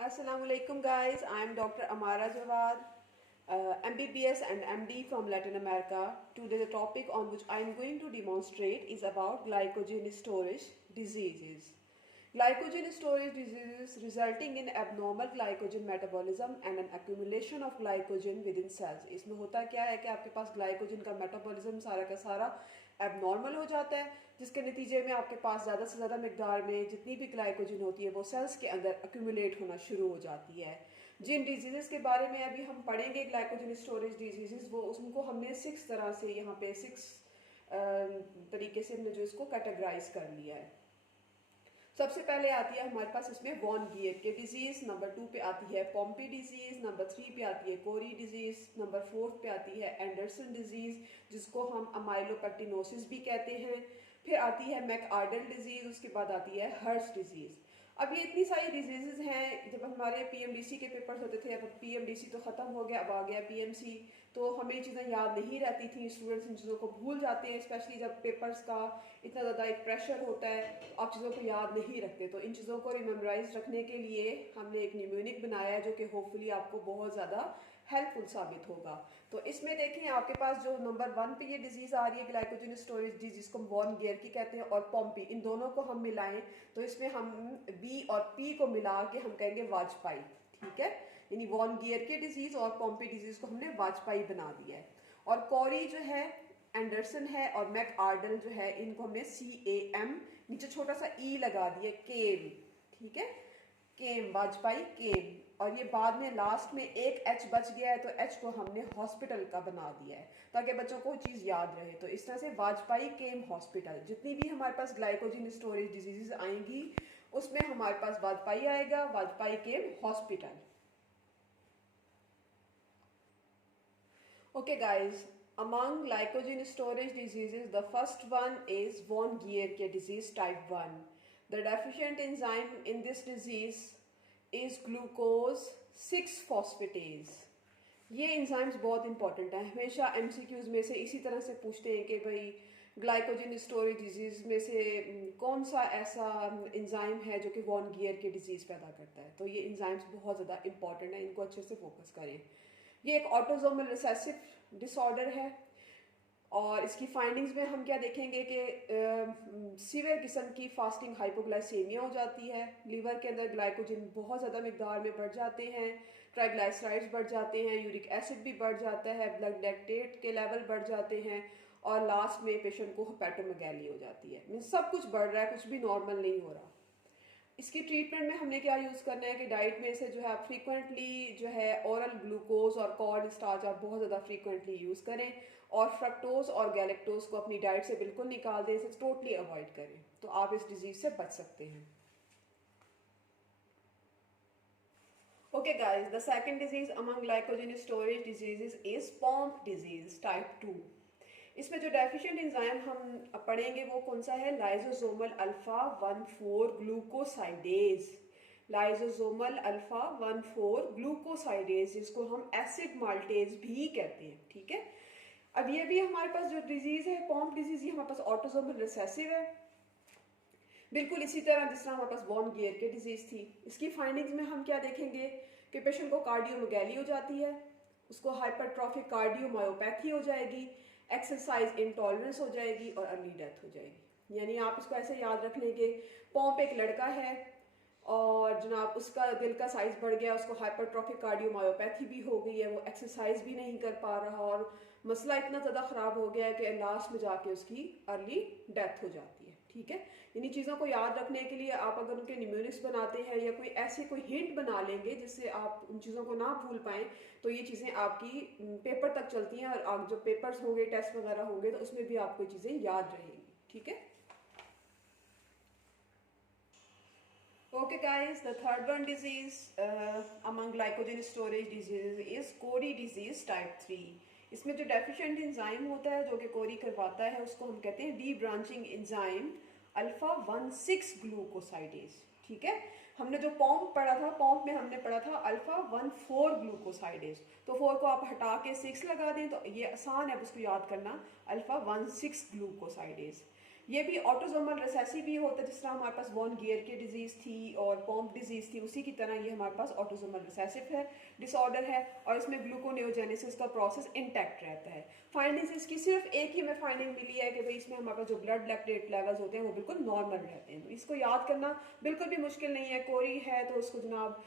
Assalamualaikum guys, I am Dr. Amara Jawad, MBBS and MD from Latin America. Today the topic on which I am going to demonstrate is about glycogen storage diseases. Glycogen storage diseases resulting in abnormal glycogen metabolism and an accumulation of glycogen within cells. इसमें होता क्या है कि आपके पास glycogen का metabolism सारा का सारा एबनॉर्मल हो जाता है, जिसके नतीजे में आपके पास ज़्यादा से ज़्यादा मकदार में जितनी भी ग्लाइकोजन होती है वो सेल्स के अंदर अक्यूमुलेट होना शुरू हो जाती है। जिन डिजीज़ के बारे में अभी हम पढ़ेंगे ग्लाइकोजन स्टोरेज डिजीज़, वो उनको हमने 6 तरह से यहाँ पे 6 तरीके से हमने जो इसको कैटेगराइज कर लिया है। सबसे पहले आती है हमारे पास इसमें वॉन गियर के डिजीज, नंबर 2 पे आती है पॉम्पी डिजीज, नंबर 3 पे आती है कोरी डिजीज, नंबर 4 पे आती है एंडरसन डिजीज जिसको हम अमाइलोपेक्टिनोसिस भी कहते हैं। फिर आती है मैकआर्डल डिजीज, उसके बाद आती है हर्श डिजीज। अब ये इतनी सारी डिजीजेज हैं। जब हमारे पीएमडीसी के पेपर्स होते थे, अब पीएमडीसी तो ख़त्म हो गया, अब आ गया पीएमसी, तो हमें चीज़ें याद नहीं रहती थी। स्टूडेंट्स इन चीज़ों को भूल जाते हैं, स्पेशली जब पेपर्स का इतना ज़्यादा एक प्रेशर होता है, आप चीज़ों को याद नहीं रखते। तो इन चीज़ों को रिमेमोराइज रखने के लिए हमने एक न्यूमेनिक बनाया है जो कि होपफुली आपको बहुत ज़्यादा हेल्पफुल साबित होगा। तो इसमें देखें आपके पास जो नंबर 1 पे ये डिजीज़ आ रही है ग्लाइकोजन स्टोरेज डिजीज, जिसको हम वॉन गियर की कहते हैं, और पॉम्पी, इन दोनों को हम मिलाएं तो इसमें हम बी और पी को मिला के हम कहेंगे वाजपाई। ठीक है, यानी वॉन गियर की डिजीज और पॉम्पी डिजीज को हमने वाजपाई बना दिया है। और कॉरी जो है, एंडरसन है और मैकआर्डल जो है, इनको हमने CAM नीचे छोटा सा ई लगा दिया, केम। ठीक है, केम, वाजपाई केम। और ये बाद में लास्ट में एक एच बच गया है तो एच को हमने हॉस्पिटल का बना दिया है ताकि बच्चों को चीज़ याद रहे। तो इस तरह से वाजपाई केम हॉस्पिटल, जितनी भी हमारे पास ग्लाइकोजन स्टोरेज डिजीजेज आएंगी उसमें हमारे पास वाजपाई आएगा, वाजपाई केम hospital. Okay guys, among glycogen storage diseases, the first one is von Guericke disease type 1. The deficient enzyme in this disease is glucose 6-phosphatase. ये enzymes बहुत इंपॉर्टेंट है, हमेशा MCQs में से इसी तरह से पूछते हैं कि भाई ग्लाइकोजन स्टोरेज डिजीज में से कौन सा ऐसा इंजाइम है जो कि वॉन गियर के डिजीज पैदा करता है। तो ये इंजाइम्स बहुत ज़्यादा इंपॉर्टेंट है, इनको अच्छे से फोकस करें। ये एक ऑटोसोमल रिसेसिव डिसऑर्डर है और इसकी फाइंडिंग्स में हम क्या देखेंगे कि सीवियर किस्म की फास्टिंग हाइपोग्लाइसेमिया हो जाती है, लीवर के अंदर ग्लाइकोजन बहुत ज़्यादा मकदार में बढ़ जाते हैं, ट्राइग्लाइसराइड्स बढ़ जाते हैं, यूरिक एसिड भी बढ़ जाता है, ब्लड लैक्टेट के लेवल बढ़ जाते हैं और लास्ट में पेशेंट को हेपेटोमेगैली हो जाती है। मीन्स सब कुछ बढ़ रहा है, कुछ भी नॉर्मल नहीं हो रहा। इसकी ट्रीटमेंट में हमने क्या यूज़ करना है कि डाइट में से जो है आप फ्रीक्वेंटली जो है ओरल ग्लूकोज और कॉर्न स्टार्च आप बहुत ज़्यादा फ्रीक्वेंटली यूज़ करें और फ्रक्टोज और गैलेक्टोज को अपनी डाइट से बिल्कुल निकाल दें, इसे टोटली अवॉइड करें, तो आप इस डिजीज़ से बच सकते हैं। Okay guys, the second disease among glycogen storage diseases is POMC disease type 2. इसमें जो डेफिशिएंट एंजाइम हम पढ़ेंगे वो कौन सा है, लाइजोसोमल अल्फा 1,4 ग्लूकोसाइडेज। लाइजोसोमल अल्फा 1,4 ग्लूकोसाइडेज, जिसको हम एसिड माल्टेज भी कहते हैं। ठीक है, अब ये भी हमारे पास जो डिजीज है पॉम्प डिजीज, ये हमारे पास ऑटोसोमल रिसेसिव है, बिल्कुल इसी तरह जिस तरह हमारे पास वॉन गियर की डिजीज थी। इसकी फाइंडिंग्स में हम क्या देखेंगे कि पेशेंट को कार्डियोमेगैली हो जाती है, उसको हाइपरट्रॉफिक कार्डियोमायोपैथी हो जाएगी, एक्सरसाइज इंटॉलरेंस हो जाएगी और अर्ली डेथ हो जाएगी। यानी आप इसको ऐसे याद रख लेंगे, पॉम्प एक लड़का है और जनाब उसका दिल का साइज बढ़ गया, उसको हाइपरट्रॉफिक कार्डियोमायोपैथी भी हो गई है, वो एक्सरसाइज भी नहीं कर पा रहा और मसला इतना ज़्यादा ख़राब हो गया है कि लास्ट में जाके उसकी अर्ली डेथ हो जाती है। ठीक है, इन्हीं चीज़ों को याद रखने के लिए आप अगर उनके न्यूमेरिक्स बनाते हैं या कोई ऐसी कोई हिंट बना लेंगे जिससे आप उन चीज़ों को ना भूल पाएँ, तो ये चीज़ें आपकी पेपर तक चलती हैं और आप जब पेपर्स होंगे, टेस्ट वगैरह होंगे, तो उसमें भी आपको चीज़ें याद रहेंगी। ठीक है, okay guys, the third one disease among glycogen storage diseases is Kori disease type 3. इसमें जो डेफिशिएंट एंजाइम होता है जो कि कोरी करवाता है उसको हम कहते हैं D branching enzyme alpha 1,6 glucosidase. ठीक है, हमने जो पॉम्प पढ़ा था, पॉम्प में हमने पढ़ा था अल्फा 1,4 ग्लूकोसाइडेज, तो 4 को आप हटा के 6 लगा दें तो ये आसान है उसको याद करना, अल्फा 1,6 ग्लूकोसाइडेज। ये भी ऑटोजोमल रिसेसिव भी होता है, जिस तरह हमारे पास वॉन गियर की डिजीज़ थी और पॉम्प डिजीज़ थी, उसी की तरह ये हमारे पास ऑटोजोमल रिसेसिव है डिसऑर्डर है, और इसमें ग्लूकोनियोजेनेसिस का प्रोसेस इंटैक्ट रहता है। फाइंडिंग्स इसकी सिर्फ एक ही में फाइंडिंग मिली है कि भाई इसमें हमारे पास जो ब्लड लैक्टेट लेवल्स होते हैं वो बिल्कुल नॉर्मल रहते हैं। तो इसको याद करना बिल्कुल भी मुश्किल नहीं है। कोरी है तो उसको जनाब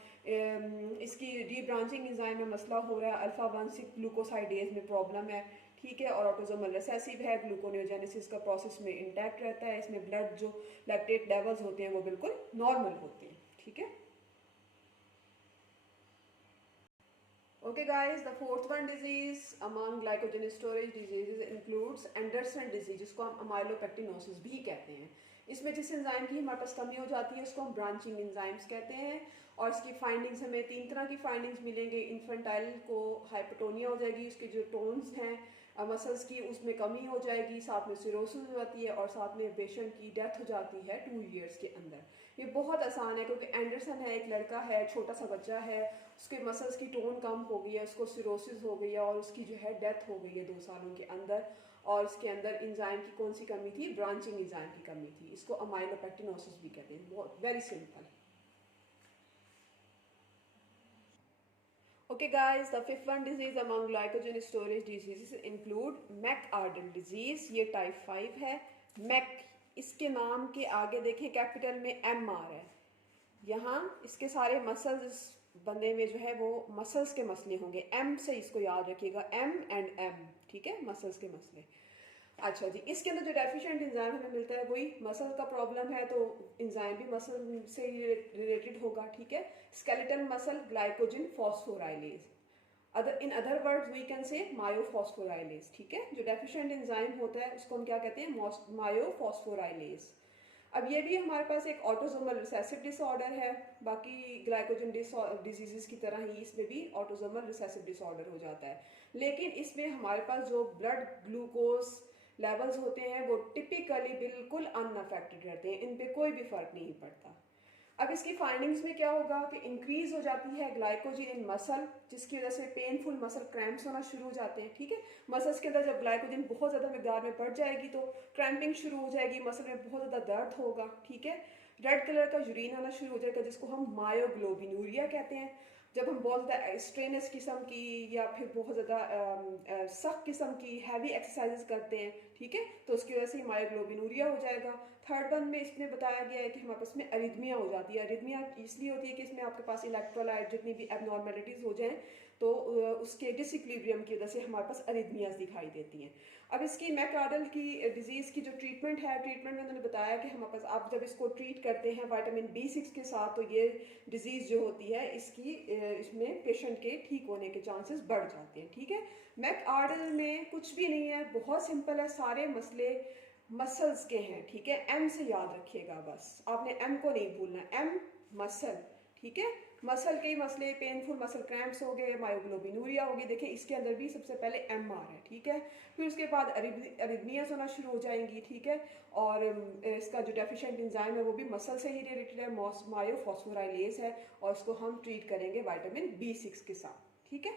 इसकी डी ब्रांचिंग एंजाइम में मसला हो रहा है, अल्फा 1 ग्लूकोसाइडेज में प्रॉब्लम है, ठीक है, और ऑटोजोमल रिसेसिव है, ग्लूकोनियोजेनेसिस का प्रोसेस में इंटैक्ट रहता है, इसमें ब्लड जो लैक्टेट लेवल्स होते हैं वो बिल्कुल नॉर्मल होते हैं, ठीक है। Okay guys, the fourth one disease among glycogen storage diseases includes Anderson disease, जिसको हम अमाइलोपेक्टिनोसिस भी कहते हैं। इसमें जिस एंजाइम की हमारे पास कमी हो जाती है उसको हम ब्रांचिंग एंजाइम्स कहते हैं, और इसकी फाइंडिंग्स हमें 3 तरह की फाइंडिंग्स मिलेंगे। इन्फेंटाइल को हाइपोटोनिया हो जाएगी, उसके जो टोन्स हैं मसल्स की उसमें कमी हो जाएगी, साथ में सिरोसिस हो जाती है, और साथ में पेशेंट की डेथ हो जाती है 2 ईयर्स के अंदर। ये बहुत आसान है क्योंकि एंडरसन है, एक लड़का है, छोटा सा बच्चा है, उसके मसल्स की टोन कम हो गई है, उसको सिरोसिस हो गई है, और उसकी जो है डेथ हो गई है 2 सालों के अंदर। और इसके अंदर एंजाइम की कौन सी कमी थी? ब्रांचिंग एंजाइम की कमी थी। इसको अमाइलोपेक्टिनोसिस भी कहते हैं। बहुत very simple. Okay guys, the fifth one disease among glycogen storage diseases include McArdle disease. ये टाइप 5 है। मैक, इसके नाम के आगे देखें कैपिटल में एम आ रहा है, यहाँ इसके सारे मसल्स इस बंदे में जो है वो मसल्स के मसले होंगे। एम से इसको याद रखिएगा, एम एंड एम, ठीक है, मसल्स के मसले। अच्छा जी, इसके अंदर जो डेफिशिएंट इंजाइम हमें मिलता है वही मसल का प्रॉब्लम है, तो इंजाइम भी मसल से रिलेटेड होगा, ठीक है। Skeletal muscle glycogen phosphorylase, in other words we can say myophosphorylase, ठीक है। जो डेफिशिएंट इंजाइम होता है उसको हम क्या कहते हैं? मायोफॉस्फोराइलेज। अब ये भी हमारे पास एक ऑटोजोमल रिसेसिव डिसऑर्डर है, बाकी ग्लाइकोजन डिजीजेस की तरह ही इसमें भी ऑटोजोमल रिसेसिव डिसऑर्डर हो जाता है, लेकिन इसमें हमारे पास जो ब्लड ग्लूकोज लेवल्स होते हैं वो टिपिकली बिल्कुल अनअफेक्टेड रहते हैं, इन पे कोई भी फर्क नहीं पड़ता। अब इसकी फाइंडिंग्स में क्या होगा कि इंक्रीज हो जाती है ग्लाइकोजन इन मसल, जिसकी वजह से पेनफुल मसल क्रैम्प्स होना शुरू हो जाते हैं, ठीक है। मसल्स के अंदर जब ग्लाइकोजन बहुत ज़्यादा मिकदार में बढ़ जाएगी तो क्रैम्पिंग शुरू हो जाएगी, मसल में बहुत ज़्यादा दर्द होगा, ठीक है। रेड कलर का यूरिन आना शुरू हो जाएगा, जिसको हम मायोग्लोबिनूरिया कहते हैं। जब हम बहुत ज़्यादा स्ट्रेनस किस्म की या फिर बहुत ज़्यादा सख्त किस्म की हैवी एक्सरसाइजेस करते हैं, ठीक है, तो उसकी वजह से मायोग्लोबिनूरिया हो जाएगा। थर्ड वन में इसमें बताया गया है कि हमारे पास में अरिथमिया हो जाती है। अरिथमिया इसलिए होती है कि इसमें आपके पास इलेक्ट्रोलाइट जितनी भी एबनॉर्मेलिटीज़ हो जाएं तो उसके डिसइक्विलिब्रियम की वजह से हमारे पास अरिथमियाज दिखाई देती हैं। अब इसकी मैक-आर्डल की डिजीज़ की जो ट्रीटमेंट है, ट्रीटमेंट में उन्होंने बताया कि हमारे पास आप जब इसको ट्रीट करते हैं विटामिन B6 के साथ तो ये डिजीज़ जो होती है इसकी इसमें पेशेंट के ठीक होने के चांसेस बढ़ जाते हैं, ठीक है। मैक-आर्डल में कुछ भी नहीं है, बहुत सिंपल है, सारे मसले मसल्स के हैं, ठीक है। एम से याद रखिएगा, बस आपने एम को नहीं भूलना, एम मसल, ठीक है। मसल के मसले, पेनफुल मसल क्रैम्प्स हो गए, मायोग्लोबिनूरिया हो गई, देखिए इसके अंदर भी सबसे पहले एम आ रहा है, ठीक है। फिर उसके बाद अरिथमियाज होना शुरू हो जाएंगी, ठीक है। और इसका जो डेफिशिएंट एंजाइम है वो भी मसल से ही रिलेटेड है, मायोफॉस्फोराइलेज है, और उसको हम ट्रीट करेंगे विटामिन B6 के साथ, ठीक है।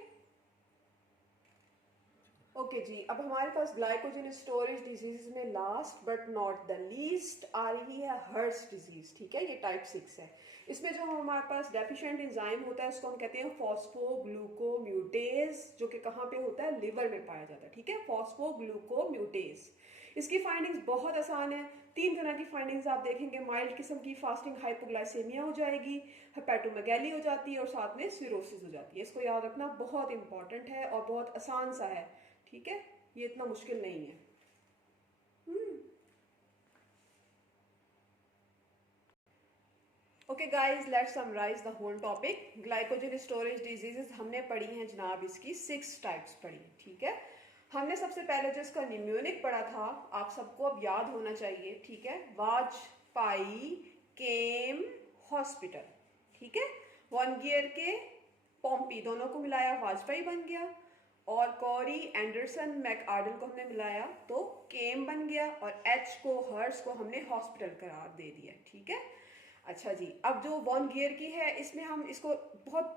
ओके जी, अब हमारे पास ग्लाइकोजन स्टोरेज डिजीज में last but not the least आ रही है हर्ट्स डिजीज, ठीक है। ये टाइप 6 है। इसमें जो हमारे पास डेफिशिएंट एंजाइम होता है उसको हम कहते हैं फॉस्फोग्लूकोम्यूटेज, जो कि कहाँ पे होता है? लिवर में पाया जाता है, ठीक है, फॉस्फोग्लूकोम्यूटेज। इसकी फाइंडिंग्स बहुत आसान है। 3 तरह की फाइंडिंग्स आप देखेंगे। माइल्ड किस्म की फास्टिंग हाइपोग्लाइसेमिया हो जाएगी, हेपेटोमेगैली हो जाती है, और साथ में सिरोसिस हो जाती है। इसको याद रखना बहुत इंपॉर्टेंट है और बहुत आसान सा है, ठीक है, ये इतना मुश्किल नहीं है। Okay guys, let's summarise the whole topic. Glycogen storage diseases हमने पढ़ी हैं जनाब, इसकी 6 टाइप्स पढ़ी, ठीक है। हमने सबसे पहले जो इसका निम्योनिक पढ़ा था, आप सबको अब याद होना चाहिए, ठीक है, वाजपाई केम हॉस्पिटल, ठीक है। वन गियर के पोम्पी दोनों को मिलाया वाजपाई बन गया, और कॉरी एंडरसन मैक-आर्डल को हमने मिलाया तो केम बन गया, और एच को हर्ट्स को हमने हॉस्पिटल करार दे दिया, ठीक है। अच्छा जी, अब जो वॉन गियर की है इसमें हम इसको बहुत